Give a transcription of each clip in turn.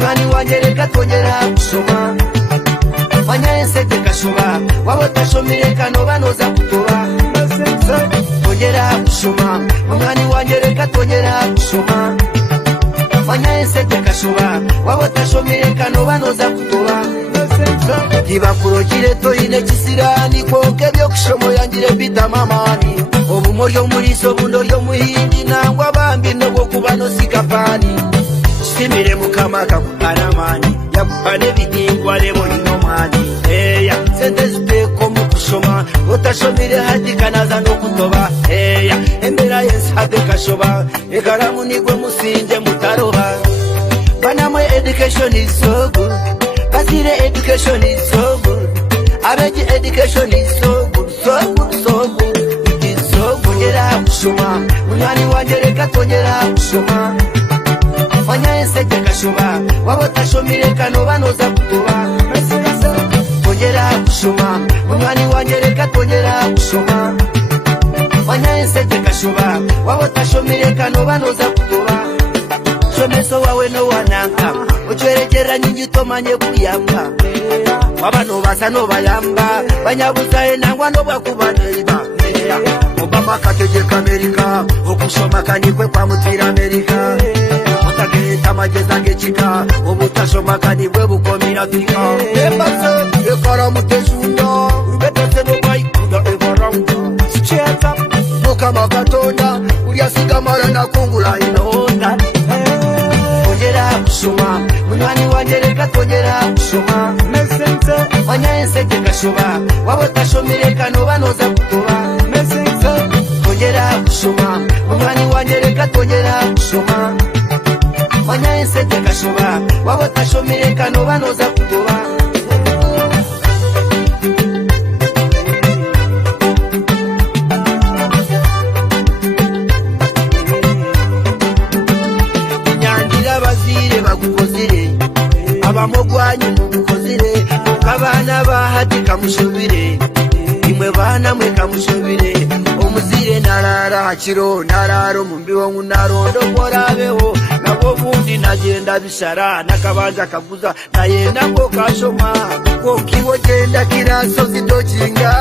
Munywani wanjye reka twongera kusoma Manya ensete kasoma Waba utashomire kano banoza kutoba Twongera kusoma Munywani wanjye reka twongera kusoma Manya ensete kasoma Waba utashomire kano banoza kutoba Kibakurokire toine kisirani Konke byo kushomo yanjire bita mamani Obumoryo muriso bundoryo muhindi Nangwa bambi nogo kubano sikapani Simire mukama kakuparamani Yakupane bidingwa lebo inomani Eya, sente ziteko mukushoma Utashomire hadi kanaza no kutoba Eya, embera yensade kashoba Ekaramu nigwe musinje mutaroba Banamwe education is so good Kasire education is so good Abeji education is so good So good, so good It is so good Tongera kushoma Munywani wanjye reka tongera kushoma Manya ensete kashoba Waba utashomire kano banoza kutoba Tongera kushoma Munywani wanjye reka tongera kushoma Manya ensete kashoba Waba utashomire kano banoza kutoba Shomeso wawe no wananga Ochwerekera nyingi tomanye kuyamba Wabano basa no bayamba Banyabuza enangwa no bakubaneiba Obama kategeka Amerika Okushoma kanyikwe kwa mutira Amerika Otageta majeza ngechika Obutashoma kanibwe bukomira Afrika Embase Ekara muteshunda Ubetose bobai kuda evaranga Sicheta Mukama katonda Uliasiga mara na kungula inonda Tongera kusoma Munywani wanjye reka tongera kusoma Manya ensete kashoba Waba utashomire kano banoza kutoba Tongera kusoma Munywani wanjye reka tongera kusoma Manya ensete kashoba Waba utashomire kano banoza kutoba Nyangira bazire bagukozire Abamugwanyi mugukozire Kabana bahati kamushobire Imwe bana mwe kamushobire Omuzire narara hakiro nararo mumbiwo ngunarondo morabeho Nabo bundi nagenda bishara Nakabanza kaguza nayenda ngo kashoma Kokiwo genda kiraso zidokinga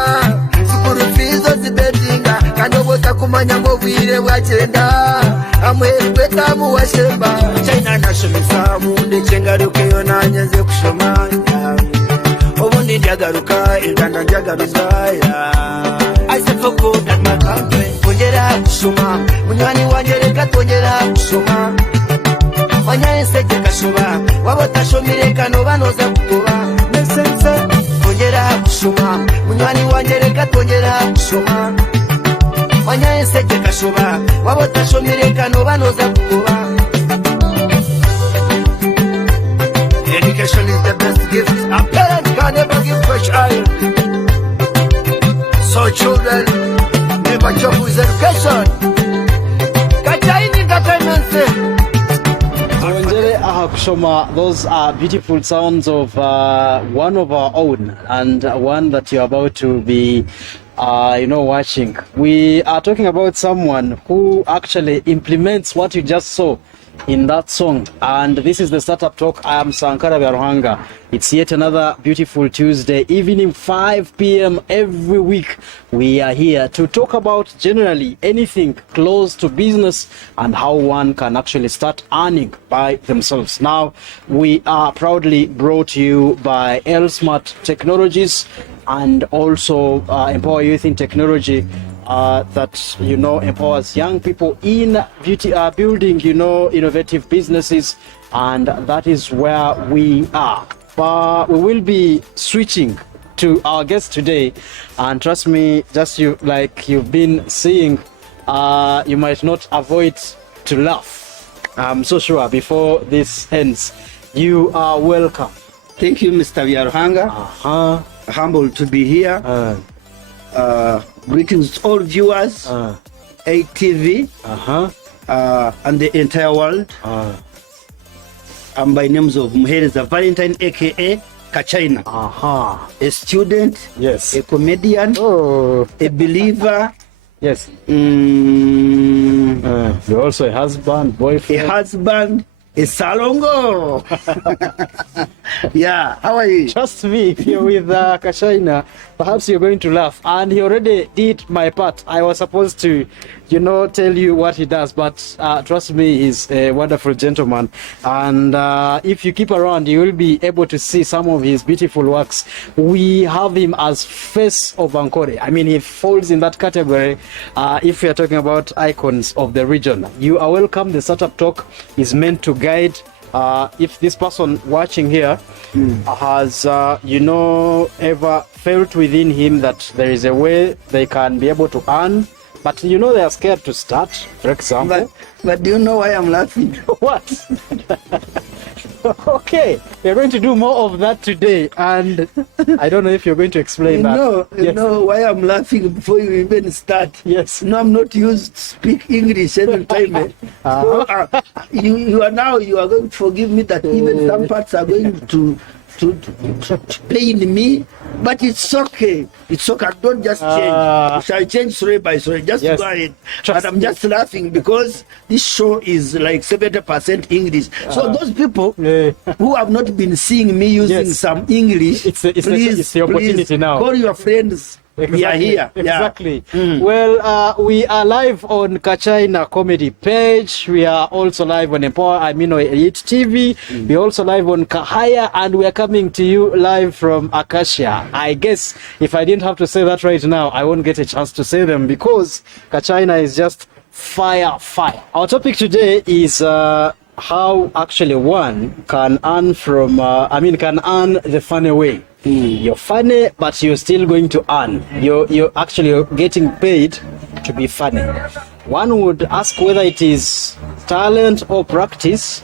Sukuru fizo zibetinga Kanobota kumanya ngo bwire bwagenda Amwezwe tamu washemba Kachaina nashomesa munde chengaruke yo nanyeze kushoma Obundi ndiagaruka indanda ndiagaruzaya I said for good at my country Tongera kusoma Munywani wanjye reka tongera kusoma Manya ensete kashoba Waba utashomire kano banoza kutoba Tongera kusoma Munywani wanjye reka tongera kusoma Manya ensete kashoba Waba utashomire kano banoza kutoba Education is the best gift a parent can never give to a child. So children, never joke with education. Kachaina entertainment. Those are beautiful sounds of one of our own and one that you're about to be watching. We are talking about someone who actually implements what you just saw in that song, and this is the Startup Talk. I am Sankara Vyaruhanga. It's yet another beautiful Tuesday evening, 5 p.m. every week. We are here to talk about generally anything close to business and how one can actually start earning by themselves. Now, we are proudly brought to you by L-Smart Technologies and also Empower Youth in Technology. That empowers young people in beauty, building innovative businesses, and that is where we are. But we will be switching to our guest today, and trust me, just you've been seeing, you might not avoid to laugh. I'm so sure before this ends. You are welcome. Thank you, Mr. Vyaruhanga. Humbled to be here. Greetings to all viewers, ATV, and the entire world. I'm by names of Muhereza Valentine, aka Kachaina. A student, yes. A comedian, a believer. Yes. You're also a husband, boyfriend. A husband, Salongo. Yeah, how are you? Trust me, if you're with Kachaina, perhaps you're going to laugh. And he already did my part. I was supposed to, tell you what he does, but trust me, he's a wonderful gentleman. And if you keep around, you will be able to see some of his beautiful works. We have him as face of Ankole. I mean, he falls in that category if we are talking about icons of the region. You are welcome. The Startup Talk is meant to guide. If this person watching here has, ever felt within him that there is a way they can be able to earn, but they are scared to start, for example. But do you know why I'm laughing? What? Okay, we're going to do more of that today, and I don't know if you're going to explain that. You know why I'm laughing before you even start? Yes. No, I'm not used to speak English every time. You are going to forgive me that even some parts are going to pain me, but it's okay. It's okay. Don't just change. We shall change story by story. Just go ahead. But I'm just laughing because this show is like 70% English. So those people who have not been seeing me using some English, it's the opportunity now. Call your friends. Exactly. We are here. Exactly. Yeah. Well, we are live on Kachaina comedy page. We are also live on Elite TV. We're also live on Kahaya, and we are coming to you live from Acacia. I guess if I didn't have to say that right now, I won't get a chance to say them because Kachaina is just fire. Our topic today is how actually one can earn can earn the funny way. You're funny, but you're still going to earn. You're actually getting paid to be funny. One would ask whether it is talent or practice,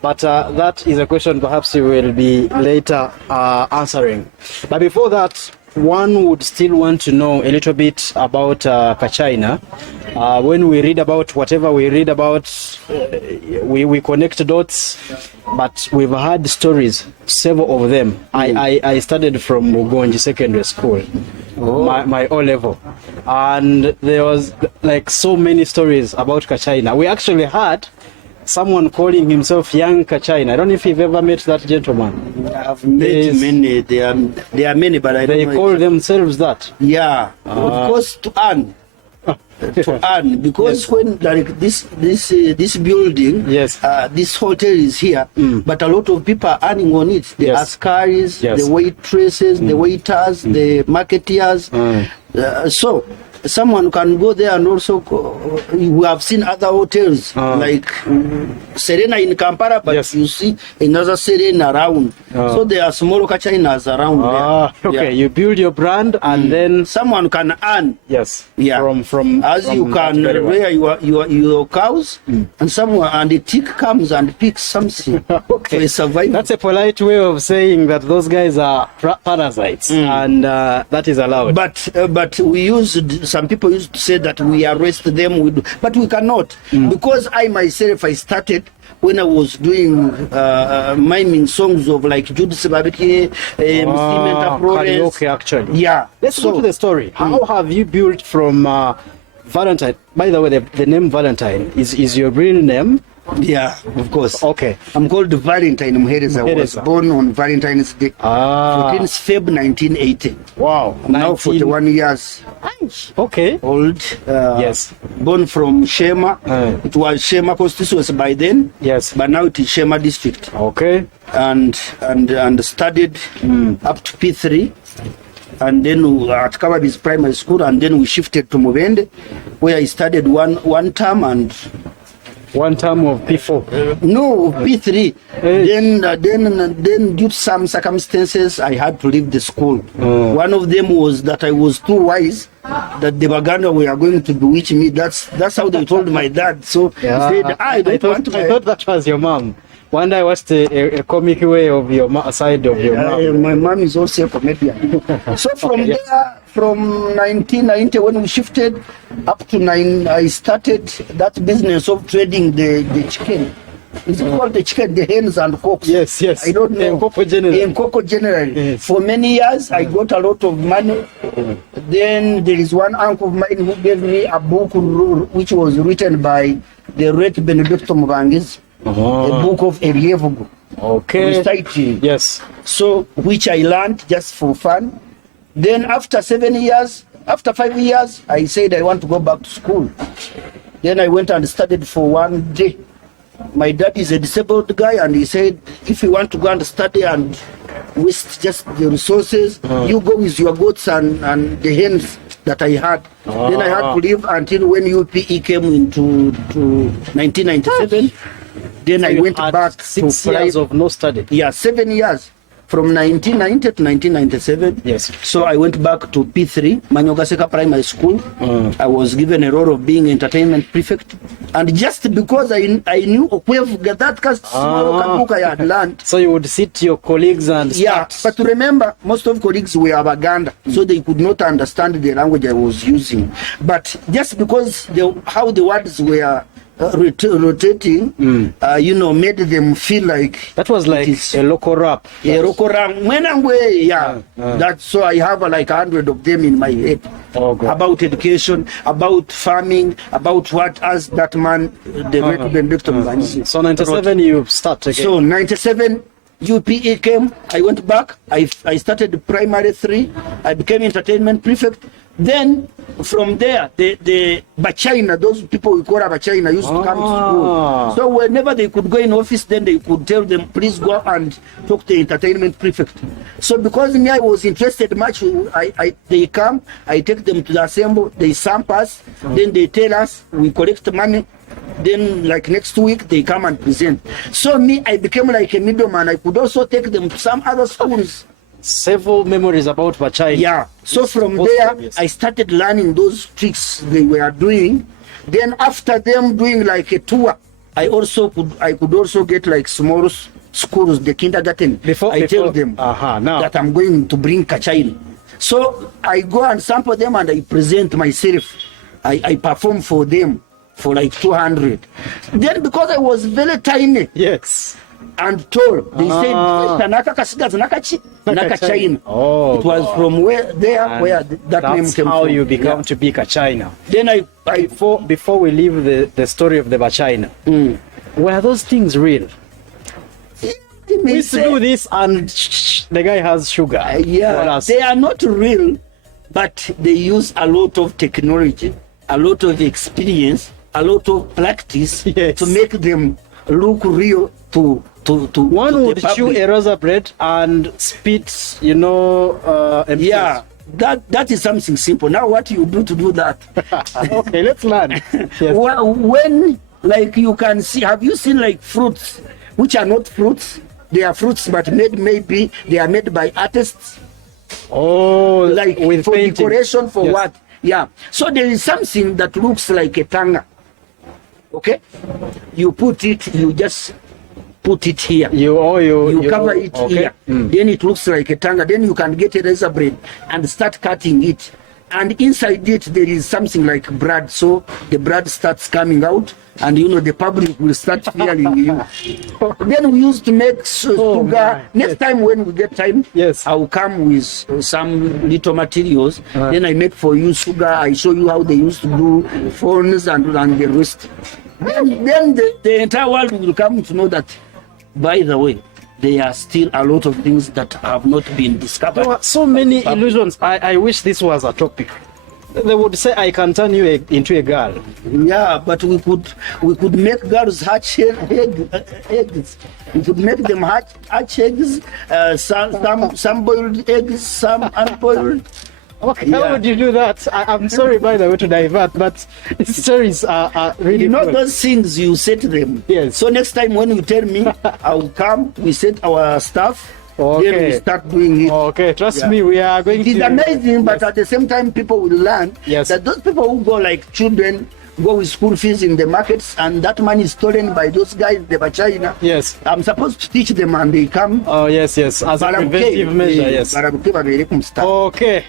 but that is a question perhaps you will be later answering. But before that, one would still want to know a little bit about Kachaina. When we read about whatever we read about, we connect dots, but we've had stories, several of them. I studied from Mugonji Secondary School, my O level, and there was like so many stories about Kachaina. We actually had someone calling himself Young Kachaina. I don't know if you've ever met that gentleman. I've met many. There are many, but I don't know. They call themselves that. Yeah, of course, to earn. To earn, because when like this building, this hotel is here, but a lot of people are earning on it. The askaris, the waitresses, the waiters, the marketeers. So someone can go there, and also we have seen other hotels like Serena in Kampala, but you see another Serena around. So there are small Kachainas around there. Okay, you build your brand, and then someone can earn. From as you can rear your cows, and someone and the tick comes and picks something for survival. That's a polite way of saying that those guys are parasites, and that is allowed. But we used. Some people used to say that we arrest them, but we cannot, because I myself started when I was doing miming songs of like Judith Babike, karaoke actually. Yeah. Let's go to the story. How have you built from Valentine? By the way, the name Valentine is your real name? Yeah, of course. Okay. I'm called Valentine Muhereza. I was born on Valentine's Day, 14th Feb 1980. Wow. Now 41 years okay. old. Born from Shema. It was Shema constituency by then. Yes. But now it is Shema district. Okay. And studied up to P3. And then at Kababis Primary School, and then we shifted to Mubende, where I studied one term and... One term of P4? No, P3. Then due to some circumstances, I had to leave the school. One of them was that I was too wise, that the Baganda were going to bewitch me. That's how they told my dad. So he said, I thought that was your mom. One day I watched a comic way of your side of your mom. My mom is also a comedian. So from there, from 1990 when we shifted up to I started that business of trading the chicken. It's called the chicken, the hens and cocks. Yes. I don't know. Nkoko generally. Yes. For many years, I got a lot of money. Then there is one uncle of mine who gave me a book which was written by the late Benedicto Mubangis. a book of Elievugu. Okay. Reciting. Yes. So, which I learned just for fun. Then after 7 years, after 5 years, I said I want to go back to school. Then I went and studied for 1 day. My dad is a disabled guy, and he said, if you want to go and study and waste just the resources, you go with your goats and the hens that I had. Then I had to leave until when UPE came into 1997. Then So I you went had back 6 to years of no study. Yeah, 7 years. From 1990 to 1997. Yes. So I went back to P3, Manyogaseka Primary School. I was given a role of being entertainment prefect. And just because I knew that small book I had learned. So you would sit to your colleagues and Yeah, start. but remember, most of colleagues were Abaganda, so they could not understand the language I was using. But just because how the words were rotating, made them feel like That was like a local rap. That's so I have like 100 of them in my head. Oh, God. About education, about farming, about what as that man, the Reverend Dr. Mbanji. So 97 you start again. So 97 UPE came, I went back, I started primary 3, I became entertainment prefect. Then from there, the Kachaina, those people we call Kachaina used to come to school. So whenever they could go in office, then they could tell them, please go and talk to the entertainment prefect. So because me, I was interested much, they come, I take them to the assembly, they sample us, then they tell us, we collect money. Then like next week they come and present. So me, I became like a middleman. I could also take them to some other schools. Several memories about Kachaina. Yeah. So from there, I started learning those tricks they were doing. Then after them doing like a tour, I could also get like small schools, the kindergarten. I tell them that I'm going to bring Kachaina. So I go and sample them and I present myself. I perform for them for like 200. Then because I was very tiny, yes, and tall, they said Kachaina. Oh, it was from where that name came from. That's how you become to be Kachaina. Then before we leave the story of the Kachaina, were those things real? We used to do this and the guy has sugar. Yeah, they are not real, but they use a lot of technology, a lot of experience, a lot of practice to make them look real to one would chew a rosa bread and spit, yeah, that is something simple. Now what you do to do that? Okay, let's learn. Yes. When like you can see, have you seen like fruits which are not fruits? They are fruits but maybe they are made by artists. Oh, like with for painting. Decoration for what? Yeah. So there is something that looks like a tanga. Okay? You put it, you just put it here. You cover it here. Then it looks like a tanga. Then you can get a razor blade and start cutting it. And inside it, there is something like bread. So the bread starts coming out, and the public will start fearing you. Then we used to make sugar. Next time when we get time, I will come with some little materials. Then I make for you sugar. I show you how they used to do phones and the rest. Then the entire world will come to know that, by the way, there are still a lot of things that have not been discovered. There are so many illusions. I wish this was a topic. They would say, I can turn you into a girl. Yeah, but we could make girls hatch eggs. We could make them hatch eggs, some boiled eggs, some unboiled. Okay, how would you do that? I'm sorry, by the way, to divert, but these stories are really cool. Those things, you set them. Yes. So next time when you tell me, I'll come, we set our stuff, then we start doing it. Okay, trust me, we are going to... It is amazing, but at the same time, people will learn that those people who go like children, go with school fees in the markets, and that money is stolen by those guys, the Kachaina. Yes. I'm supposed to teach them and they come. Oh, yes, as a preventive measure, yes. Okay,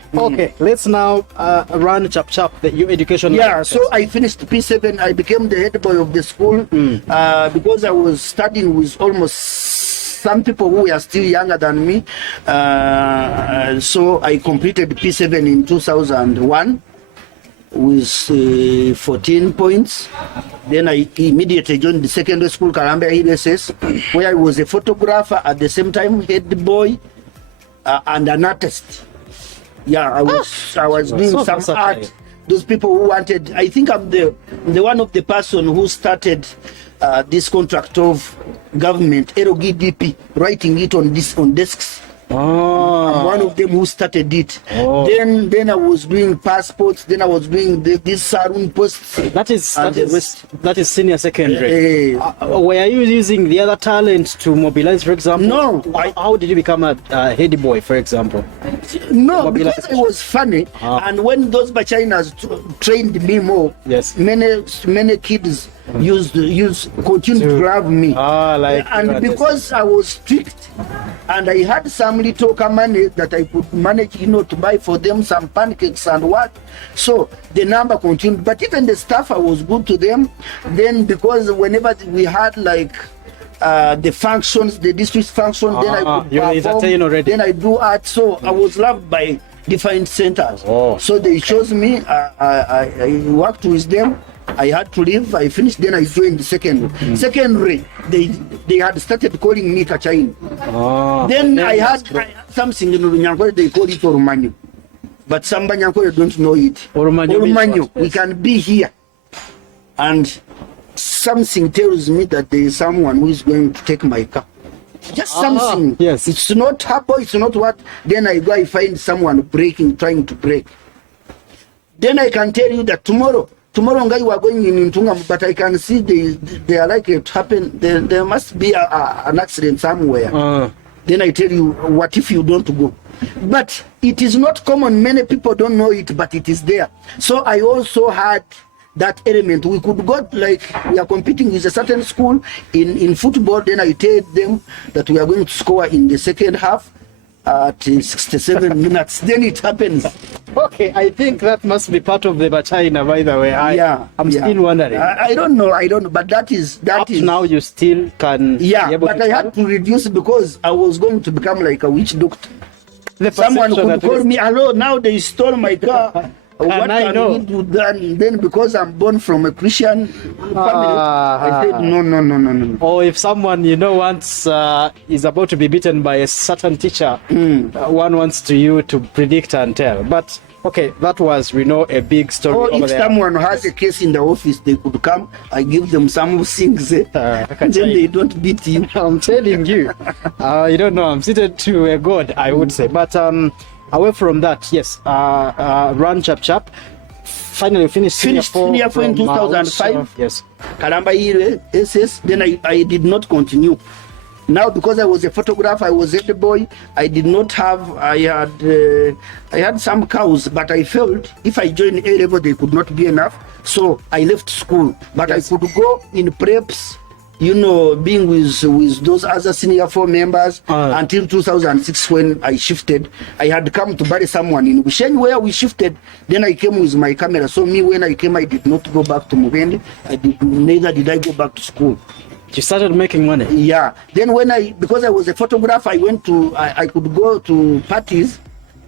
let's now run chap the your education. Yeah, so I finished P7, I became the head boy of the school because I was studying with almost some people who were still younger than me. So I completed P7 in 2001. with 14 points. Then I immediately joined the secondary school, Karambia ESS, where I was a photographer at the same time, head boy, and an artist. Yeah, I was doing so some versatile. art. Those people who wanted, I think I'm the one of the person who started this contract of government, LGDP, writing it on desks. I'm one of them who started it. Then I was doing passports. Then I was doing these saloon posts. That is senior secondary. Were you using the other talent to mobilize, for example? No. How did you become a head boy, for example? No, because it was funny. And when those Kachinas trained me more, yes, many kids continued to love me. And because I was strict and I had some little money that I could manage, to buy for them some pancakes and what. So the number continued. But even the staff, I was good to them. Then because whenever we had like the functions, the district function, then I could perform, then I do art. So I was loved by different centers. So they chose me. I worked with them. I had to leave. I finished. Then I joined the secondary. They had started calling me Kachaina. Then I had something in Nyankore. They call it Orumanyo, but some Nyankore don't know it. Orumanyo. We can be here, and something tells me that there is someone who is going to take my car. Just something. Yes. It's not happen. It's not what. Then I go. I find someone trying to break. Then I can tell you that tomorrow Ngai we are going in Ntungam, but I can see they are likely to happen. There must be an accident somewhere. Then I tell you, what if you don't go? But it is not common. Many people don't know it, but it is there. So I also had that element. We could go, like we are competing with a certain school in football. Then I tell them that we are going to score in the second half at 67 minutes. Then it happens. Okay, I think that must be part of the Kachaina, by the way. I'm still wondering. I don't know, but that is now you still can. Yeah, but I had to reduce because I was going to become like a witch doctor. Someone could call me, hello, now they stole my car. What can we do then? Because I'm born from a Christian family, I said no. Or if someone wants is about to be beaten by a certain teacher, one wants you to predict and tell. But okay, that was a big story. Or if someone has a case in the office, they could come. I give them some things, then they don't beat you. I'm telling you, you don't know. I'm seated to a god, I would say. But away from that, yes, run chap. Finally finished senior 4 in 2005. Yes. Karambia ESS. Then I did not continue. Now because I was a photographer, I was head boy. I did not have. I had some cows, but I felt if I joined A level, they could not be enough. So I left school, but I could go in preps. Being with those other senior 4 members until 2006 when I shifted. I had come to bury someone in Bushenyi where we shifted. Then I came with my camera. So when I came, I did not go back to Mugendi. Neither did I go back to school. You started making money? Yeah. Then because I was a photographer, I could go to parties.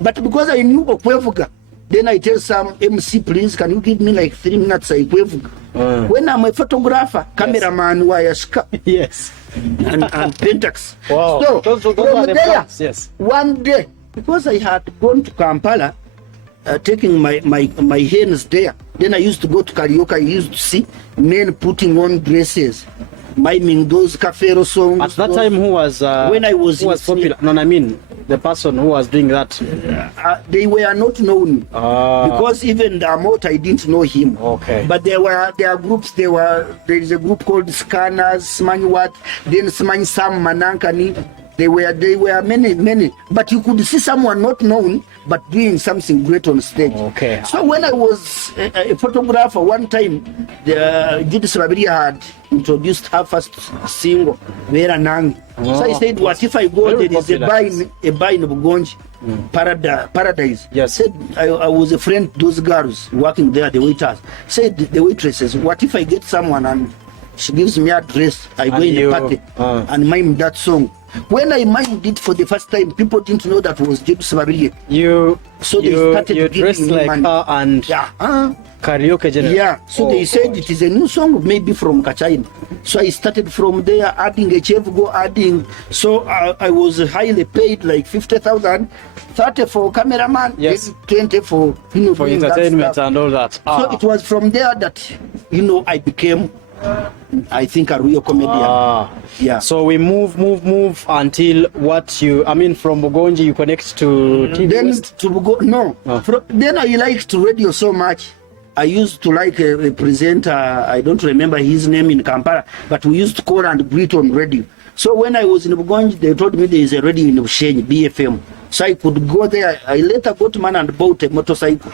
But because I knew Okwevuga, then I tell some MC, please, can you give me like 3 minutes? When I'm a photographer, cameraman, Wayashka. Yes. And Pentax. Wow. So, those from there, yes. One day, because I had gone to Kampala, taking my hens there, then I used to go to karaoke. I used to see men putting on dresses, miming those Kafero songs. At that time, who was popular? No, I mean the person who was doing that. They were not known because even the Amot, I didn't know him. Okay. But there are groups. There is a group called Scanners, Smanyuat, then Smany Sam Manankani. There were many, but you could see someone not known but doing something great on stage. Okay. So when I was a photographer, one time, Judith Rabiri had introduced her first single, Vera Nang. So I said, what if I go, there is a bar in Bugonji, Paradise. Yes. Said, I was a friend to those girls working there, the waiters. Said the waitresses, what if I get someone and She gives me address. I go in the party and mime that song. When I mimed it for the first time, people didn't know that was James Marie. So they started dressed giving me like money. her and karaoke general. Yeah, so they said it is a new song, maybe from Kachaina. So I started from there, adding a chef, adding. So I was highly paid, like 50,000, 30 for cameraman, yes, 20 for for entertainment and all that. So it was from there that I became, I think, a real comedian. Yeah. So we move until from Bugonji you connect to TV then West? Then I liked radio so much. I used to like a presenter, I don't remember his name in Kampala, but we used to call and greet on radio. So when I was in Bugonji, they told me there is a radio in Bushenyi, BFM. So I could go there. I later got man and bought a motorcycle,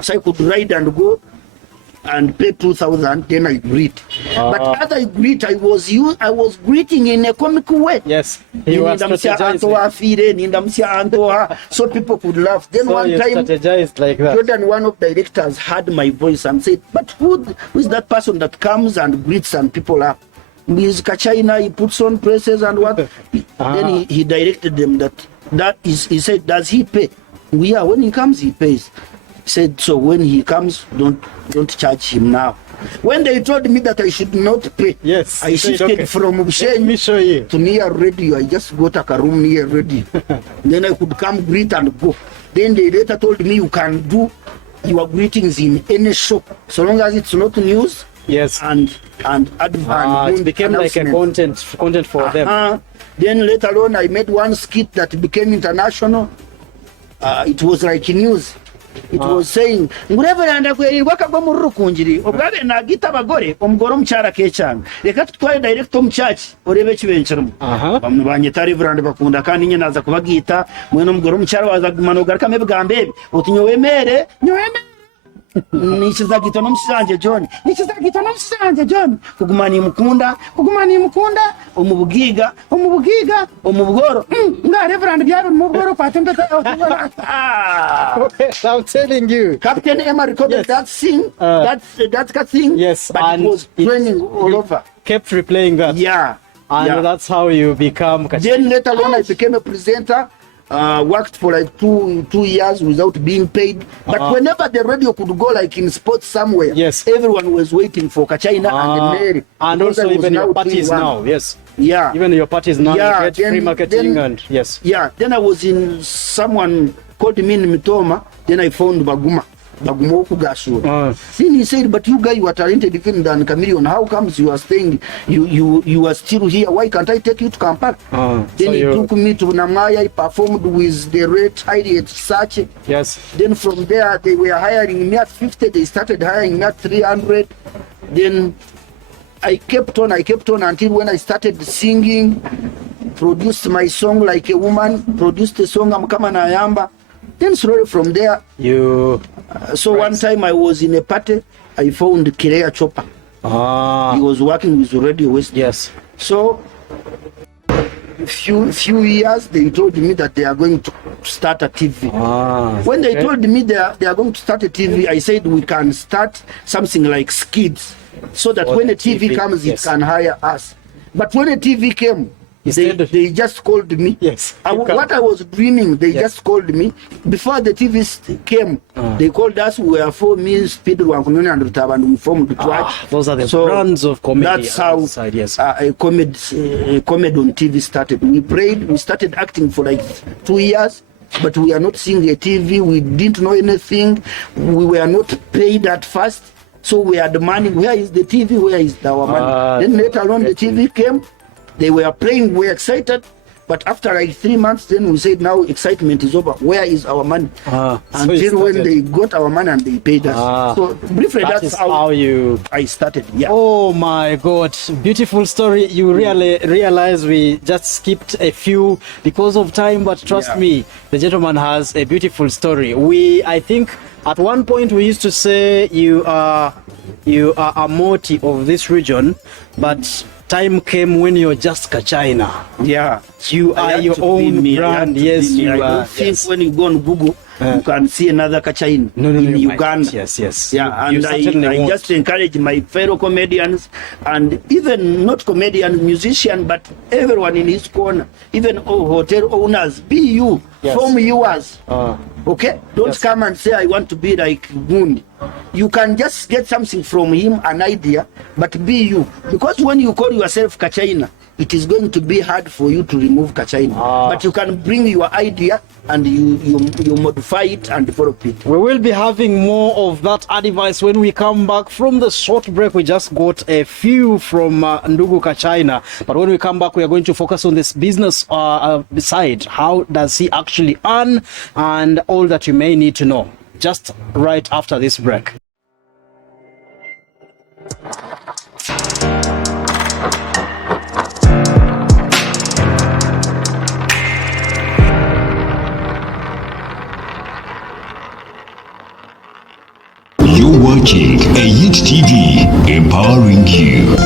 so I could ride and go and pay 2,000, then I greet. But as I greet, I was greeting in a comical way. Yes, you were strategizing. So people could laugh. Then so one time, strategized like that. Jordan, one of the directors, heard my voice and said, but who is that person that comes and greets and people laugh? He's Kachaina, he puts on presses and what? Then he directed them he said, does he pay? Yeah, when he comes, he pays. Said, so when he comes, don't charge him now. When they told me that I should not pay, yes, I shifted from Bushenyi to near radio. I just got a room near radio. Then I could come greet and go. Then they later told me you can do your greetings in any show, so long as it's not news. Yes, and it became like a content for them. Then later on, I made one skit that became international. It was like news. It was saying ngureveranda kwerirwaka go muri rukunjiri obwabe nagita abagore omugoro omukyara kechanga reka tutwaye direct mu church orebe kibencheramo bamwe banyita reverend bakunda kandi nye naza kubagita mwene omugoro omukyara waza gumana ogaruka mebigambe otinyo wemere nikizagito n'omusanje John kugumani mukunda omubugiga omubugoro nga reverend byabo mubugoro patembe I'm telling you, Captain Emma recorded that thing, that thing. Yes, but and it was training all over. Kept replaying that. Yeah, and that's how you become. Then later on, I became a presenter. Worked for like two years without being paid. But whenever the radio could go like in sports somewhere, yes, everyone was waiting for Kachaina and Mary. And also even your parties now, yes. Yeah. Even your parties now, yeah, you get free marketing and yes. Yeah. Then I was in, someone called me in Mitoma. Then I found Baguma Okugashu. Then he said, but you guys, you are talented even than Chameleon. How comes you are staying, you are still here? Why can't I take you to Kampala? Then so he took me to Namaya. I performed with the Red Harriet Sache. Yes. Then from there, they were hiring me at 50. They started hiring me at 300. Then I kept on until when I started singing, produced my song Like a Woman, produced the song I'm Coming Ayamba. Then slowly from there, so one time I was in a party, I found Kirea Chopper. He was working with Radio West. Yes. So few years they told me that they are going to start a TV. When they told me they are going to start a TV, I said we can start something like Skids, so that when a TV comes, it can hire us. But when a TV came, they just called me. Yes. What I was dreaming, they just called me. Before the TV came, they called us. We were 4 meals, Pedro and Rutaba, and we formed the Twatch. Those are the brands of comedy. That's how a comedy on TV started. We prayed, we started acting for like 2 years, but we are not seeing a TV. We didn't know anything. We were not paid at first. So we had the money. Where is the TV? Where is our money? Then later on, the TV came. They were playing, we were excited, but after like 3 months, then we said, now excitement is over. Where is our money? Until when they got our money and they paid us. So briefly, that's how I started. Yeah. Oh my God, beautiful story. You really realize we just skipped a few because of time, but trust me, the gentleman has a beautiful story. I think at one point we used to say you are a Moti of this region, but time came when you're just Kachaina. Yeah. You are your own brand. Yes, you are. I don't think when you go on Google, you can see another Kachaina in Uganda. Yes. Yeah, and I just encourage my fellow comedians, and even not comedians, musicians, but everyone in his corner, even hotel owners, be you, form yours. Okay? Don't come and say, I want to be like Gundi. You can just get something from him, an idea, but be you. Because when you call yourself Kachaina, it is going to be hard for you to remove Kachaina. But you can bring your idea and you modify it and develop it. We will be having more of that advice when we come back from the short break. We just got a few from Ndugu Kachaina. But when we come back, we are going to focus on this business side. How does he actually earn and all that you may need to know. Just right after this break. You're watching Ayit TV, empowering you.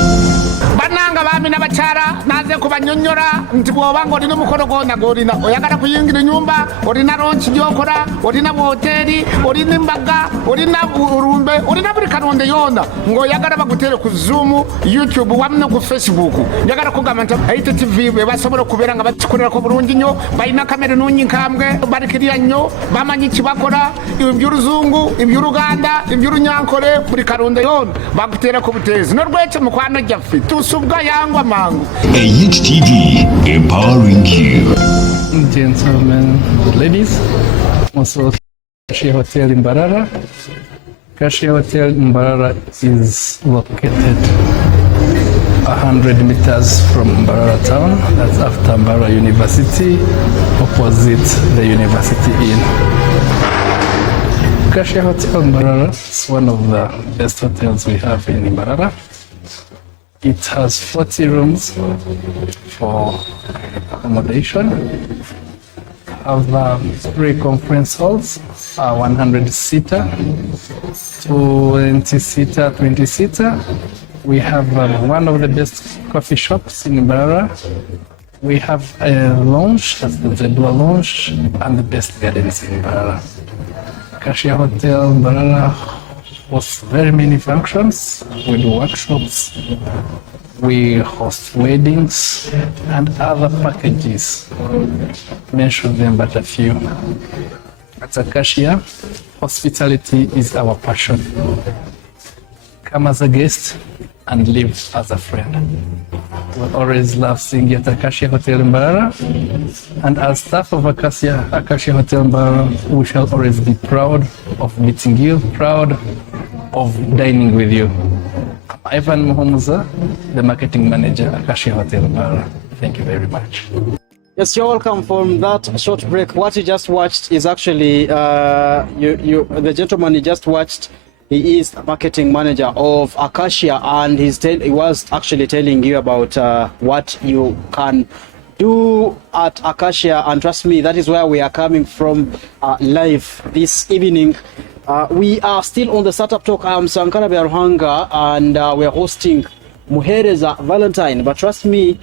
Bananga bami n'abachara naze kubanyonyora nti bwobanga olina omukono gwonna gw'olina oyagala kuyingira ennyumba olina ronchi gy'okola olina hoteri olina embaga olina urumbe olina buli kalonde yonna ng'oyagala bagutere ku Zoom, YouTube wamu ne ku Facebook njagala kugamba nti Ayit TV be basobola okubeera nga bakikolerako bulungi nnyo balina kamera ennungi nkambwe balikirira nnyo bamanyi kibakola eby'oluzungu eby'oluganda eby'olunyankole buli kalonde yonna baguteerako buteezi n'olwekyo mukwano gyaffe tusubwa yangwa mangu. Ayit TV, empowering you. Gentlemen, ladies, also Kachaina Hotel in Mbarara. Kachaina Hotel in Mbarara is located 100 meters from Mbarara town. That's after Mbarara University, opposite the University Inn. Kachaina Hotel in Mbarara is one of the best hotels we have in Mbarara. It has 40 rooms for accommodation. Have 3 conference halls, 100-seater, 20-seater, 20-seater. We have one of the best coffee shops in Mbarara. We have a lounge, that's the Zebra Lounge, and the best gardens in Mbarara. Kachaina Hotel Mbarara hosts very many functions. We do workshops, we host weddings and other packages. Mention them but a few. At Kachaina, hospitality is our passion. Come as a guest and live as a friend. We always love seeing you at Kachaina Hotel in Mbarara, and as staff of Kachaina Hotel in Mbarara, we shall always be proud of meeting you, proud of dining with you. I'm Ivan Muhumuza, the marketing manager at Kachaina Hotel in Mbarara. Thank you very much. Yes, you're welcome from that short break. What you just watched is actually the gentleman you just watched. He is the marketing manager of Kachaina, and he was actually telling you about what you can do at Kachaina, and trust me, that is where we are coming from live this evening. We are still on the Startup Talk. I am Sankara Biaruhanga, and we are hosting Muhereza Valentine, but trust me,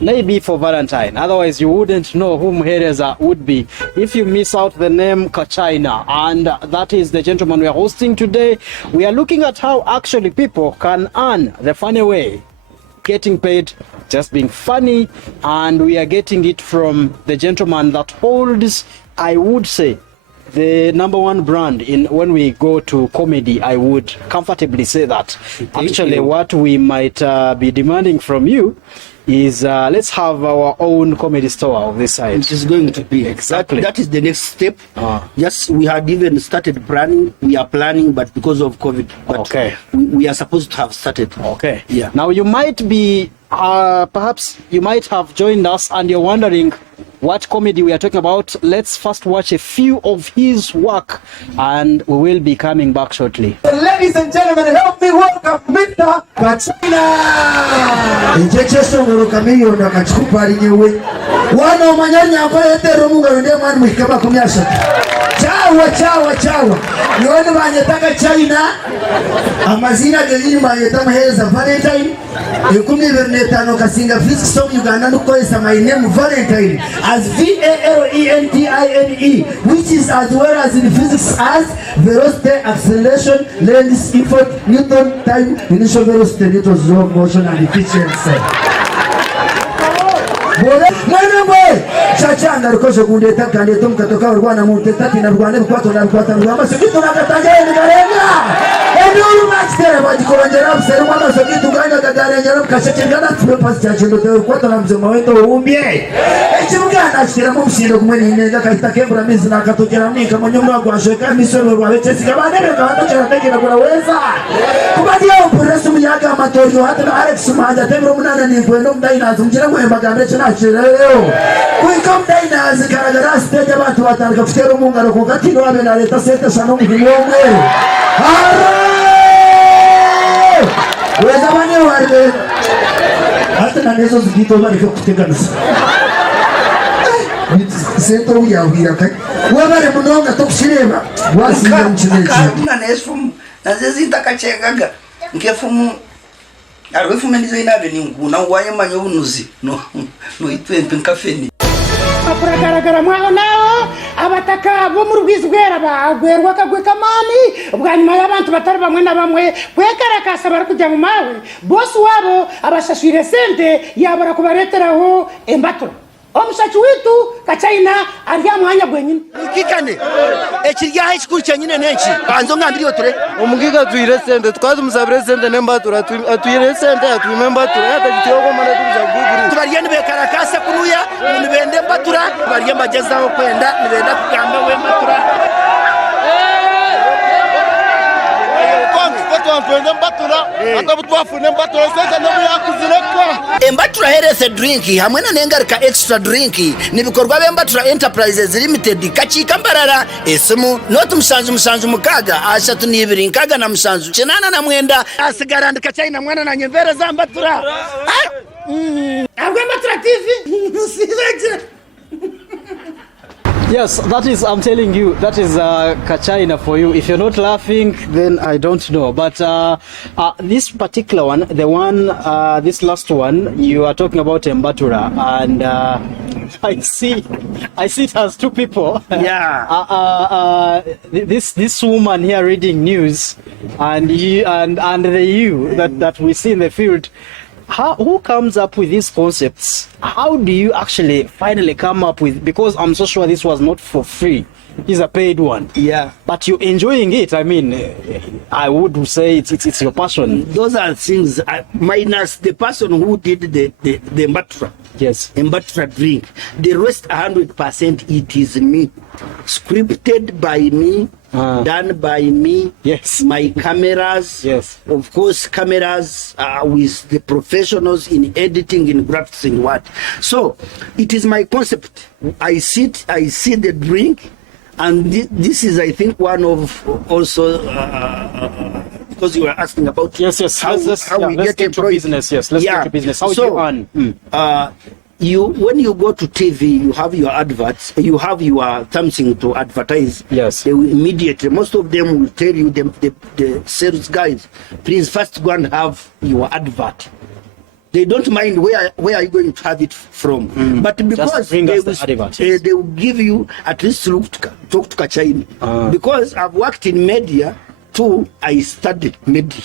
maybe for Valentine. Otherwise, you wouldn't know who Muhereza would be if you miss out the name Kachaina. And that is the gentleman we are hosting today. We are looking at how actually people can earn the funny way, getting paid, just being funny, and we are getting it from the gentleman that holds, I would say, the #1 brand in when we go to comedy. I would comfortably say that. Actually, what we might be demanding from you is let's have our own comedy store of this side. It is going to be exactly that is the next step. Yes, we had even started planning. We are planning, but because of COVID, but we are supposed to have started. Okay. Yeah. Now you might be perhaps you might have joined us and you're wondering what comedy we are talking about. Let's first watch a few of his work and we will be coming back shortly. Ladies and gentlemen, help me welcome Mr. Kachaina. Injection urukamio na kachupa linyewe. Wana manyanya ambaye tero munga yende mwana mkaba kumyasha. Ciao. chawa nione banyetaka China amazina gazini banyeta muhereza Valentine 2025 kasinga Fisk song Uganda nukoesa my name Valentine as VALENTINE, which is as well as in physics as velocity, acceleration, length, effort, Newton, time, initial velocity, Newton's law of motion and efficiency. Mwenye chachanga rukosho kundeta kandeta mkatoka urwana muteta tina rwane mkwato na mkwata rwama sokitu nakatanga ni garenga enduru makstere bajikolonjera mseru mwana sokitu ganya kagarenjera mkashachengana tupepasi chachendo tewe kwata na mzema wento uumbie echimugana ashikira mumshindo kumweni inega kaita kembra mizi na katokera mnika mwenye kwa shoka misolo rwa wechesi kabanebe kawato chana teki na kuna weza kubadia upuresu miyaga matorio hata na Alex Sumanja tembro munana ni kwendo mdaina zumjira mwemba gamre chana chireo kuikom daina zikaragara stage abantu batanka fitero mungaro ko gatino abe na leta sete sano mugimwe weza bane warbe hata na nezo zikito bari ko kuteganisa sento uyawira kai wabare munonga tokushireba wasinga mchinechi na nesfum nazezi takachengaga ngefumu arwefume ndizo inabe ninguna waye manyo unuzi no itwempe nkafeni apuragaragara mwaho naho abataka bo mu rwizwera bagwerwa kagwe kamani ubwanyuma y'abantu batari bamwe na bamwe kwekarakasa bari kujya mu mawe boss wabo abashashire sente yabara kubareteraho embatura omushachi witu Kachaina arya mwanya gwenyine ikikane ekirya ekikuru cyanyine nenshi banzo ngambiri yotore umugiga tuyire sente twazi musabire sente nembatura atuyire sente atuyimembatura yatagitiyo ko mara tuja guguru tubariye nibekarakasa kunuya nibende mbatura bariye mbagezaho kwenda nibenda kugamba we mbatura Embatura Health Drink hamwe na nengarika extra drink nibikorwa b'Embatura Enterprises Limited kachika mbarara esimu not musanzu mukaga ashatu nibiri nkaga na musanzu chenana na mwenda asigara ndikachaina mwana na nyemvera za Embatura abwe Embatura TV Yes, that is, I'm telling you, that is Kachaina for you. If you're not laughing, then I don't know. But this particular one, the one, this last one, you are talking about Embatura, and I see it has two people. Yeah. This woman here reading news, and you, and the you that we see in the field. Who comes up with these concepts? How do you actually finally come up with, because I'm so sure this was not for free, it's a paid one. Yeah. But you're enjoying it. I mean, I would say it's your passion. Those are things minus the person who did the Embatura. Yes. Embatura drink. The rest 100% it is me. Scripted by me. Done by me. Yes. My cameras. Yes. Of course, cameras with the professionals in editing, in graphics, in what. So, it is my concept. I see the drink, and this is, I think, one of also because you were asking about yes. how we get employed. Business. Yes. Let's get to business. How you earn? When you go to TV, you have your adverts, you have your something to advertise. Yes. They will immediately, most of them will tell you, the sales guys, please first go and have your advert. They don't mind where are you going to have it from. But because they will give you, at least talk to Kachaina. Because I've worked in media too, I studied media.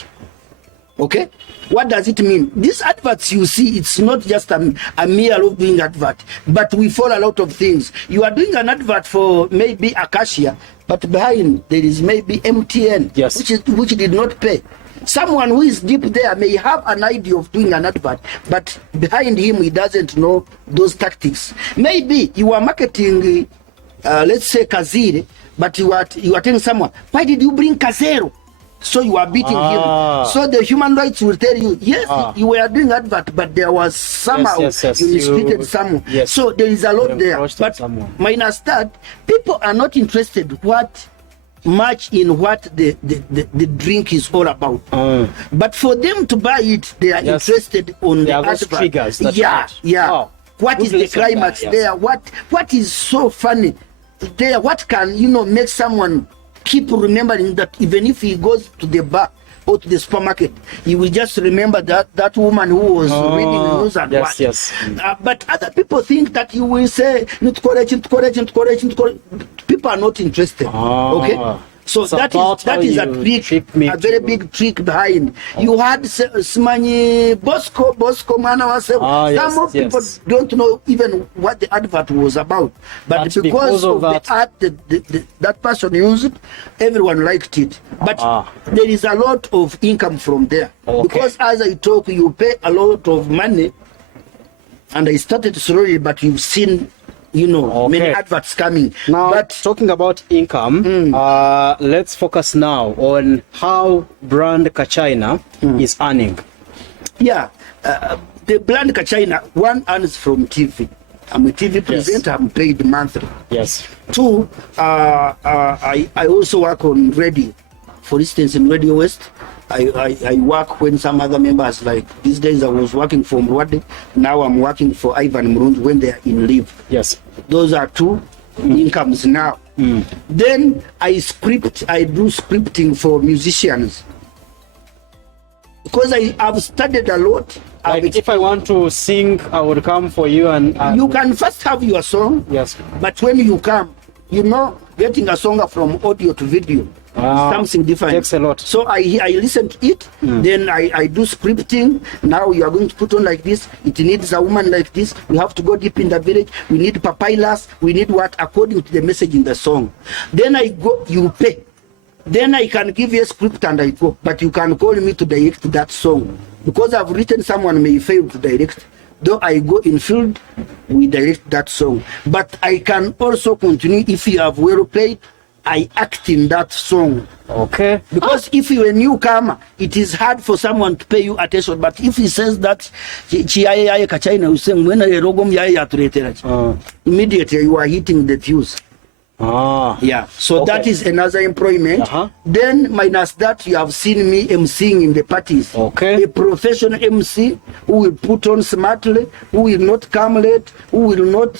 Okay? What does it mean? These adverts you see, it's not just a mere of doing advert, but we follow a lot of things. You are doing an advert for maybe Acacia, but behind there is maybe MTN, yes, which did not pay. Someone who is deep there may have an idea of doing an advert, but behind him he doesn't know those tactics. Maybe you are marketing, let's say Kazire, but you are telling someone, why did you bring Kazero? So you are beating him. So the human rights will tell you, yes, you were doing advert, but there was somehow you mistreated someone. Yes. So there is a lot there. But minus that, people are not interested much in what the drink is all about. But for them to buy it, they are interested on the advert. Triggers, yeah. Right. What is the climax there? What is so funny? there, what can, you know, make someone keep remembering that even if he goes to the bar or to the supermarket, he will just remember that woman who was reading the news and what. Yes. But other people think that you will say, "Not correct, not correct, not correct, not correct." People are not interested. Okay. So that is a trick, a very big trick behind. You had Smanyi Bosco Mana was. Some people don't know even what the advert was about, but because of the art that person used, everyone liked it. But there is a lot of income from there, because as I talk, you pay a lot of money, and I started slowly, but you've seen, you know, many adverts coming. Now, but talking about income, let's focus now on how brand Kachaina is earning. Yeah, the brand Kachaina, one earns from TV. I'm a TV presenter, I'm paid monthly. Yes. Two, I also work on radio. For instance, in Radio West, I work when some other members, like these days I was working for Mwade, now I'm working for Ivan Murundu when they are in leave. Yes. Those are two incomes now. Then I do scripting for musicians. Because I have studied a lot. Like if I want to sing, I would come for you and... you can first have your song. Yes. But when you come, you know, getting a song from audio to video, something different. Takes a lot. So I listen to it, then I do scripting. Now you are going to put on like this. It needs a woman like this. We have to go deep in the village. We need papyrus. We need what according to the message in the song. Then I go, you pay. Then I can give you a script and I go. But you can call me to direct that song. Because I've written, someone may fail to direct. Though I go in field, we direct that song. But I can also continue, if you have well played, I act in that song. Okay. Because if you're a newcomer, it is hard for someone to pay you attention. But if he says that, immediately you are hitting the views. Yeah, so that is another employment. Then minus that, you have seen me emceeing in the parties. A professional MC who will put on smartly, who will not come late, who will not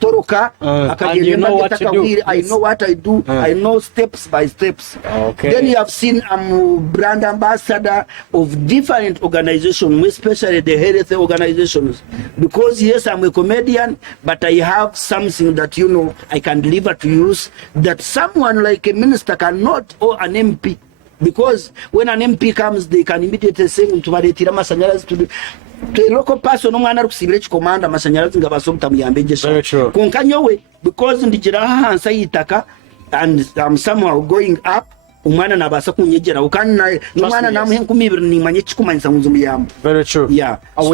toroka. And you know what to do. I know what I do. I know steps by steps. Then you have seen I'm brand ambassador of different organizations, especially the health organizations. Because yes, I'm a comedian, but I have something that, you know, I can deliver to use that someone like a minister cannot, or an MP. Because when an MP comes, they can immediately say to a local person, commander, very true. Because and I'm somehow going up. Very true. Yeah. So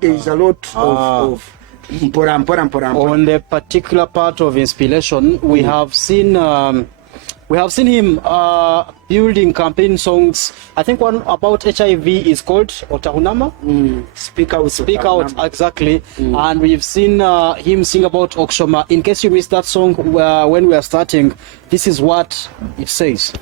there is a lot of on the particular part of inspiration, we have seen him building campaign songs. I think one about HIV is called Otahunama. Speak out, exactly. And we've seen him sing about Okshoma. In case you missed that song when we are starting, this is what it says.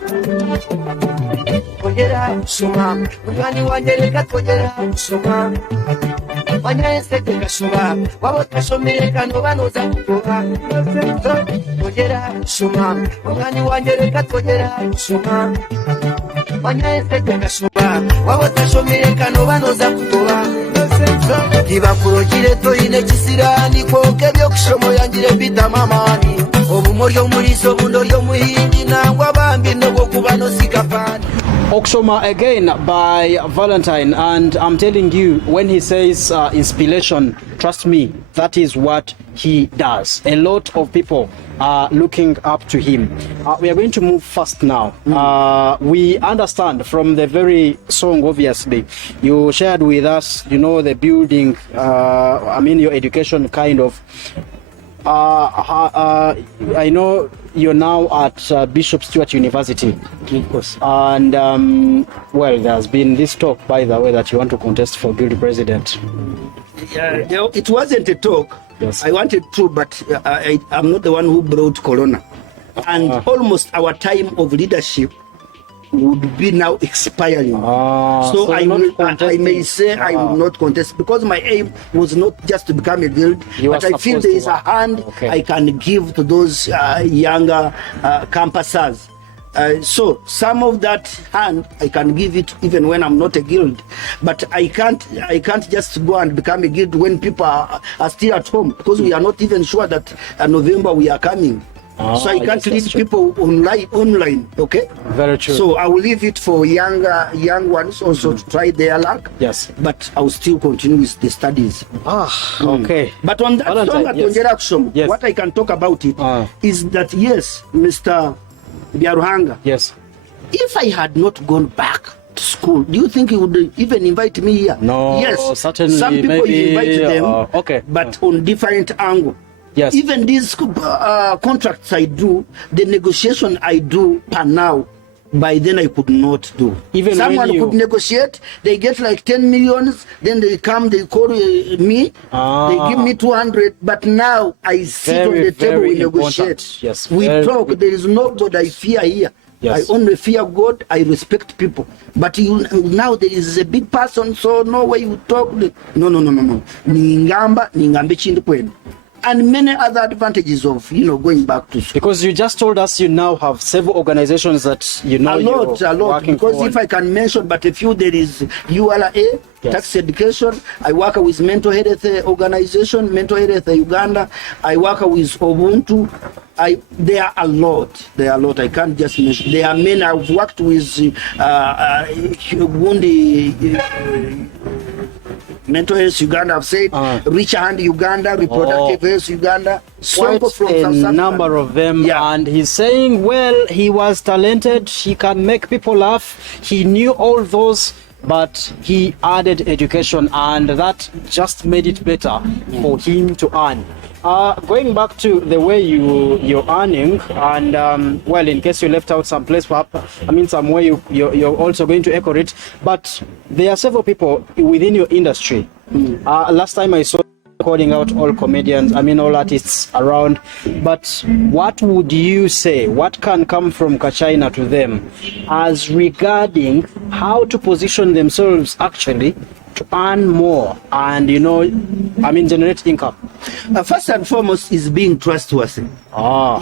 Kibakurokire toyine kisirani kwoke byokushomo yangire bitamamani obumoryo muriso bundoryo muhingi nangwa bambi nogo kubano sikapani. Okshoma again by Valentine, and I'm telling you, when he says inspiration, trust me, that is what he does. A lot of people are looking up to him. We are going to move fast now. We understand from the very song, obviously, you shared with us, you know, the building, your education kind of. I know you're now at Bishop Stewart University. Of course. And, well, there's been this talk, by the way, that you want to contest for guild president. Yeah, it wasn't a talk. Yes. I wanted to, but I'm not the one who brought Corona. And almost our time of leadership would be now expiring. So I may say I will not contest because my aim was not just to become a guild, but I feel there is a hand I can give to those younger campusers. So some of that hand I can give it even when I'm not a guild, but I can't just go and become a guild when people are still at home, because we are not even sure that November we are coming. So I can't lead people online, okay? Very true. So I will leave it for young ones also to try their luck. Yes. But I will still continue with the studies. Okay. But on that song at Onjera, what I can talk about it is that, yes, Mr. Byaruhanga. Yes. If I had not gone back to school, do you think he would even invite me here? No. Yes. Certainly. Some people maybe, invite them, but on different angle. Yes. Even these contracts I do, the negotiation I do per now, by then I could not do. Even someone could negotiate, they get like 10 millions, then they come, they call me, they give me 200, but now I sit on the table, we negotiate. Yes, we talk, there is nobody I fear here. Yes. I only fear God, I respect people. But now there is a big person, so no way you talk. No. Ningambe chindi kwenu. And many other advantages of going back to school. Because you just told us you now have several organizations that a lot. Because if I can mention but a few, there is URA, tax education. I work with mental health organization, mental health Uganda. I work with Ubuntu. There are a lot. I can't just mention. There are many. I've worked with Bundi. Mental health Uganda, I've said, Richer Hand Uganda, Reproductive Health Uganda, quite a number of them. Yeah. And he's saying, well, he was talented, he can make people laugh, he knew all those, but he added education, and that just made it better for him to earn. Going back to the way you're earning, and well, in case you left out some place, some way you're also going to echo it, but there are several people within your industry. Last time I saw calling out all comedians, all artists around, but what would you say, what can come from Kachaina to them as regarding how to position themselves actually to earn more and generate income? First and foremost is being trustworthy.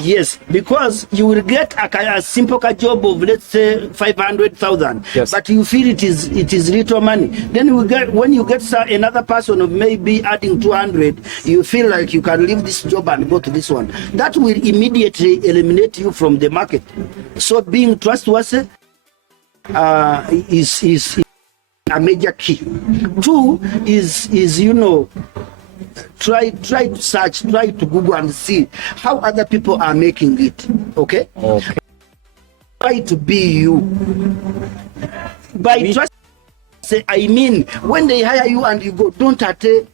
Yes, because you will get a simple job of, let's say, 500,000, but you feel it is little money. Then when you get another person of maybe adding 200, you feel like you can leave this job and go to this one. That will immediately eliminate you from the market. So being trustworthy is a major key. Two is try to search, try to Google and see how other people are making it. Okay. Try to be you. By trust, when they hire you and you go, don't ate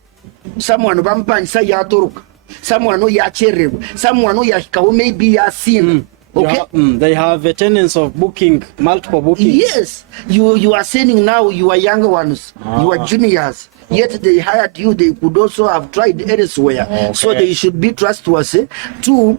someone bampansa ya toroka, someone no ya cherebu, someone no ya hikawo maybe ya seen. Okay. They have a tendency of booking multiple bookings. Yes, you are saying now you are younger ones, you are juniors. Yet they hired you, they could also have tried elsewhere. So they should be trustworthy. Two,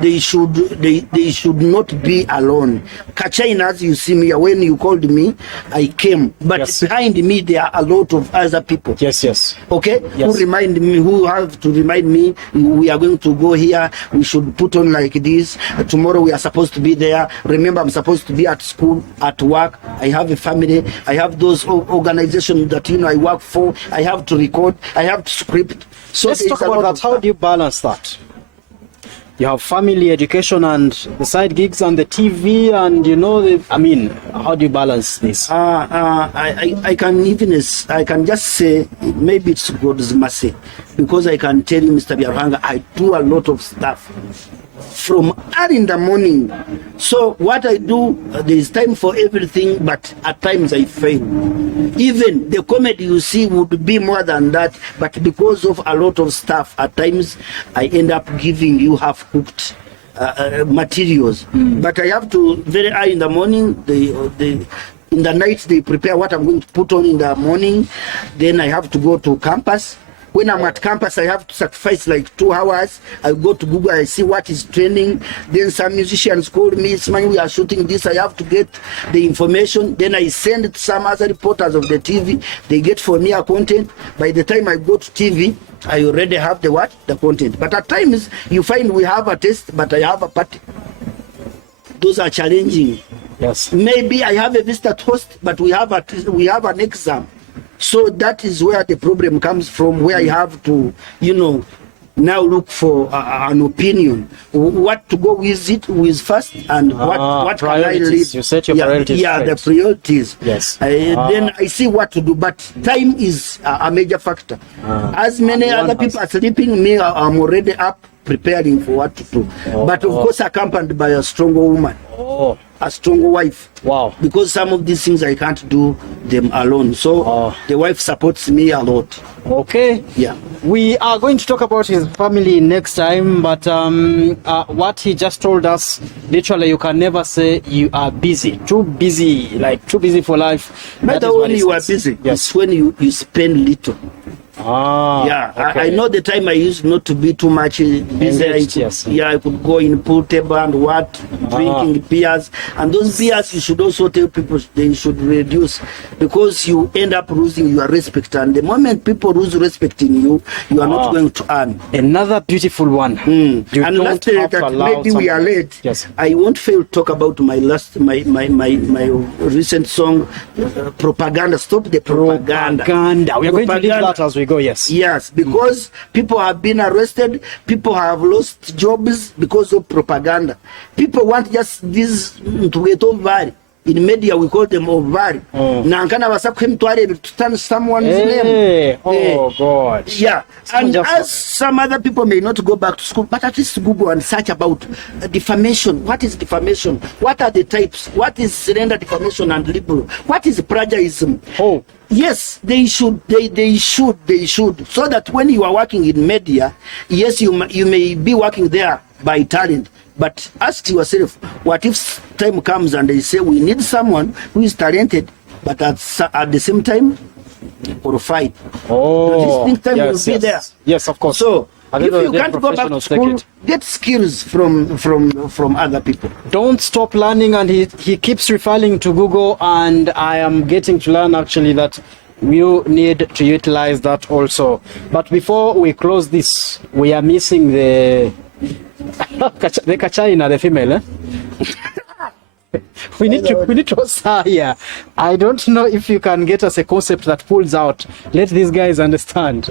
they should not be alone. Kachaina, as you see me, when you called me, I came. But behind me, there are a lot of other people. Yes. Okay? Yes. Who have to remind me, we are going to go here, we should put on like this. Tomorrow we are supposed to be there. Remember, I'm supposed to be at school, at work. I have a family. I have those organizations that I work for. I have to record, I have to script. So let's talk about that. How do you balance that? You have family, education, and the side gigs and the TV, and how do you balance this? I can just say maybe it's God's mercy, because I can tell you, Mr. Byaruhanga, I do a lot of stuff from early in the morning. So what I do, there is time for everything, but at times I fail. Even the comedy you see would be more than that, but because of a lot of stuff, at times I end up giving you half-cooked materials. But I have to, very early in the morning, in the night they prepare what I'm going to put on in the morning. Then I have to go to campus, When I'm at campus, I have to sacrifice like 2 hours. I go to Google, I see what is trending. Then some musicians call me, it's man, we are shooting this. I have to get the information. Then I send it to some other reporters of the TV. They get for me a content. By the time I go to TV, I already have the what? The content. But at times, you find we have a test, but I have a party. Those are challenging. Yes. Maybe I have a visitor host, but we have an exam. So that is where the problem comes from, where I have to, now look for an opinion. What to go with first, and what can I leave? You set your priorities. Yeah, the priorities. Yes. Then I see what to do, but time is a major factor. As many other people are sleeping, me, I'm already up preparing for what to do. But of course accompanied by a stronger woman. A stronger wife. Wow. Because some of these things I can't do them alone. So the wife supports me a lot. Okay. Yeah. We are going to talk about his family next time, but what he just told us, literally you can never say you are busy. Too busy for life. But when you are busy, yes, it's when you spend little. Yeah, okay. I know the time I used not to be too much busy. I could go in pool table and drinking beers, and those beers you should also tell people they should reduce, because you end up losing your respect, and the moment people lose respect in you, you are not going to earn. Another beautiful one. And lastly, that maybe we are late. Yes. I won't fail to talk about my recent song, Propaganda. Stop the propaganda. We are going to leave that as we go. Yes, because people have been arrested, people have lost jobs because of propaganda. People want just this to get over. In media we call them over. Nankana to turn someone's name. God. Yeah. And as some other people may not go back to school, but at least Google and search about defamation. What is defamation? What are the types? What is surrender defamation and liberal? What is plagiarism? Yes, they should, so that when you are working in media, yes, you may be working there by talent, but ask yourself, what if time comes and they say we need someone who is talented, but at the same time qualified? This time will be there. Yes, of course. So if you can't go back to school, get skills from other people. Don't stop learning, and he keeps referring to Google, and I am getting to learn actually that you need to utilize that also. But before we close this, we are missing the Kachaina, the female. We need to host her here. I don't know if you can get us a concept that pulls out. Let these guys understand.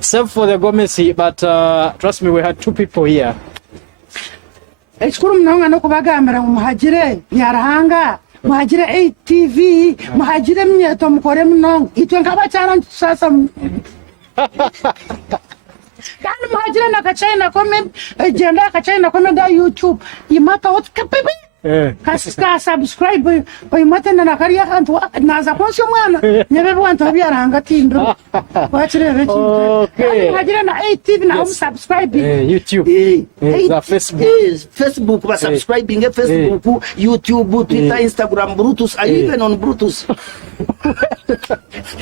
Save for the Gomesi, but trust me, we had 2 people here. Ekuru mnonga no kubagambira muhagire yarahanga muhagire ATV muhagire mnyeto mukore mnonga itwe nkabachana sasa kandi muhagire na Kachaina comment agenda Kachaina comment da YouTube imata what kapepe kasika subscribe imata na kariya kantu naza konse mwana nyebe bantu byaranga tindo wachire beki muhagire na ATV na subscribe YouTube Facebook ba subscribing Facebook, YouTube, Twitter, Instagram, Brutus, and even on Brutus.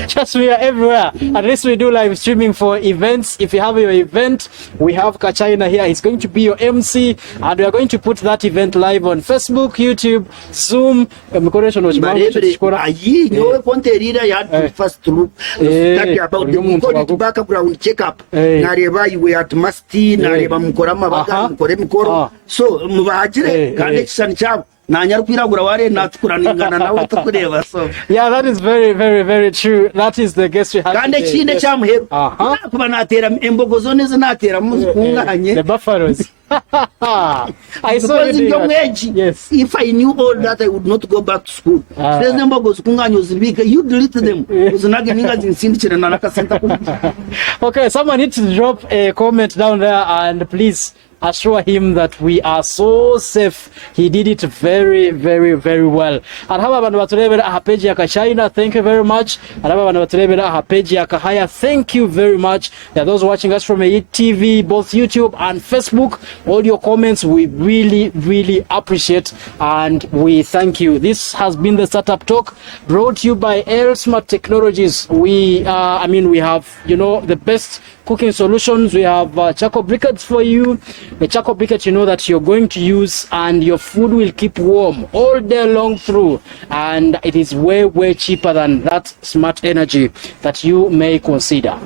Just we are everywhere. At least we do live streaming for events. If you have your event, we have Kachaina here. He's going to be your MC, and we are going to put that event live on Facebook, YouTube, Zoom. First look about the background checkup. Nareba you were at Masti, Nareba Mukorama Baka, Koremkoro. So Mubajire, Ganex Chab. Yeah, that is very, very, very true. That is the guest we have today. The buffaloes. I saw it. Yes. If I knew all that, I would not go back to school. You delete them. Okay, someone needs to drop a comment down there, and please assure him that we are so safe. He did it very, very, very well. And haba abantu baturebera aha page ya Kachaina, thank you very much. And haba abantu baturebera aha page ya Kahaya, thank you very much. There are those watching us from TV, both YouTube and Facebook. All your comments we really, really appreciate, and we thank you. This has been the Startup Talk, brought to you by Smart Technologies. We have, the best cooking solutions. We have charcoal briquettes for you. The charcoal briquette, that you're going to use, and your food will keep warm all day long through. And it is way, way cheaper than that smart energy that you may consider.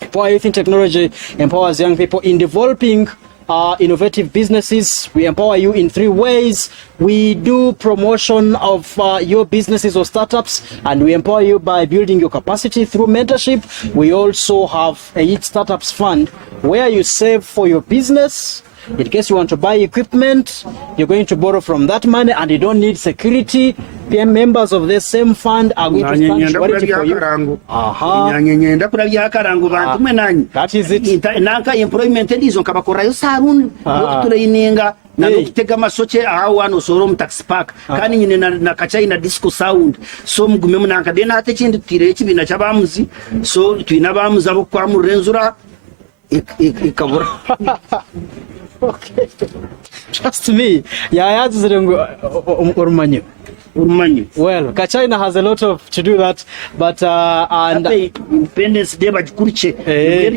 Empower Youth in Technology empowers young people in developing innovative businesses. We empower you in 3 ways. We do promotion of your businesses or startups, and we empower you by building your capacity through mentorship. We also have a Youth Startups Fund where you save for your business. In case you want to buy equipment, you're going to borrow from that money, and you don't need security. PM members of the same fund are going to stand security for you. That is it. Nanka employment edizo nkabakora yo sarun tureininga na nokutega masoche aho wano sorom tax park kandi nyine na Kachaina disco sound so mugume munanka dena ate chindi tire chibina chabamuzi so twina bamuzi abo kwa murenzura ikabura. Okay. Trust me. Yeah, well, Kachaina has a lot of to do that, but and Independence Day bajikuruche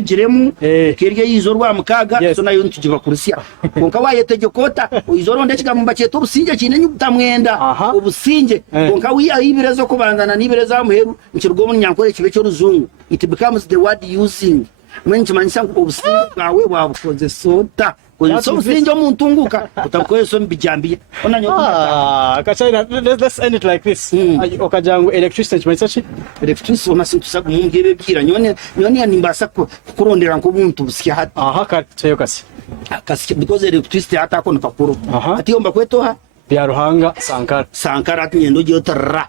jiremu kirye izorwa mukaga so nayo ntujiva kurusia konka wayetegekota izoro ndechika mumbache to businje chine nyutamwenda ubusinje konka wi ayibirezo kubangana nibireza muheru nkirugwo munyankore kibe cyo ruzungu, it becomes the word using when chimanyisa ubusinje bwawe wabukoze sota so businje muntunguka utakoyeso mbijambye Kachaina, let's end it like this. Okajangu electricity chimanyisa electricity onasintusa kumungire bwira nyone animbasa kurondera ngo buntu busya hati kateyo kasi because electricity hata kono kakuru ati omba kwetoha bya Ruhanga Sankara ati nyendo gyotara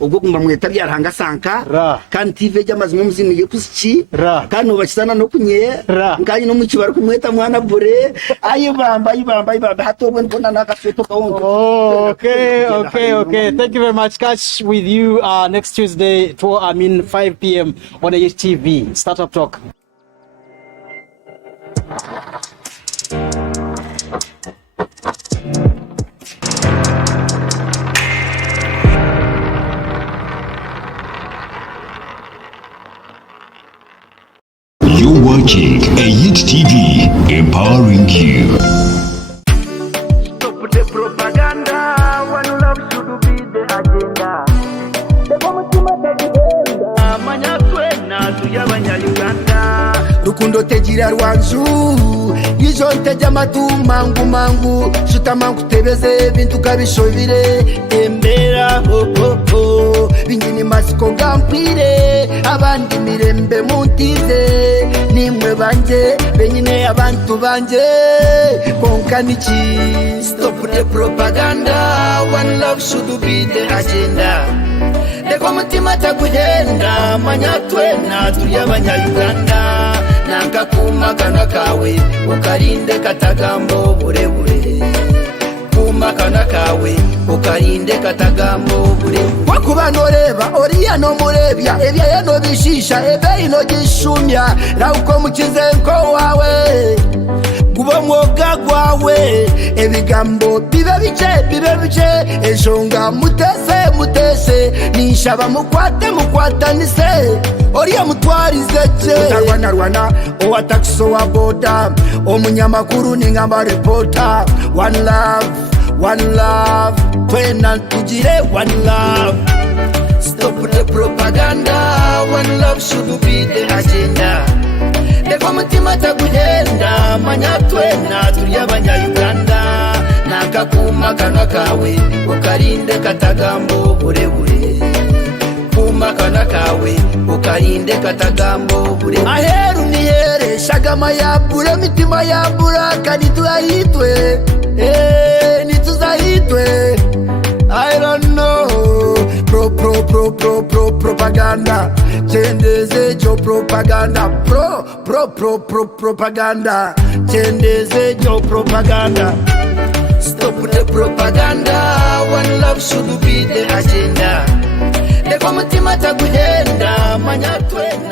ubwo kumba mweta bya Ruhanga Sankara kandi TV y'amazimo muzimi yekusici kandi ubakisana no kunye nganye no mukibara kumweta mwana bure ayibamba hatobwe mbona nakafeto kaongo. Okay, thank you very much. Catch with you next Tuesday 5 p.m. on TV Startup Talk. You're watching a TV empowering you. Stop the propaganda. One love should be the agenda. Rukundo tegira rwanzu izo nteja matu mangu shutamangu tebeze bintu kabishobire embera binyini masiko gampire abandi mirembe muntize nimwe banje benyine abantu banje konkanichi. Stop the propaganda. One love should be the agenda. Deko mutima taguhenda manyatwena turi abanyayuganda nangakumakana kawe ukarinde katagambo burebure kumakana kawe ukarinde katagambo burebure wakuba noreba oriya no murebya ebya yano bishisha ebe ino gishumya nauko mukizenko wawe kuba mwoga gwawe ebigambo bibe bice eshonga mutese nishaba mukwatanise oriya mutwarize je narwana owa taxi wa boda omunyamakuru ningamba reporter. One love twena tujire one love. Stop the propaganda. One love should be the agenda. Deko mutima taguhenda manyatwena turi abanyayuganda nakakumakana kawe ukarinde katagambo burebure kumakana kawe ukarinde katagambo burebure aheru nihere shagama yabura mitima yabura kandi turahitwe nituzahitwe I don't know propaganda. Chendeze jo propaganda. Propaganda. Chendeze jo propaganda. Stop the propaganda. One love should be the agenda. Leko mutima taguhenda. Manya twena.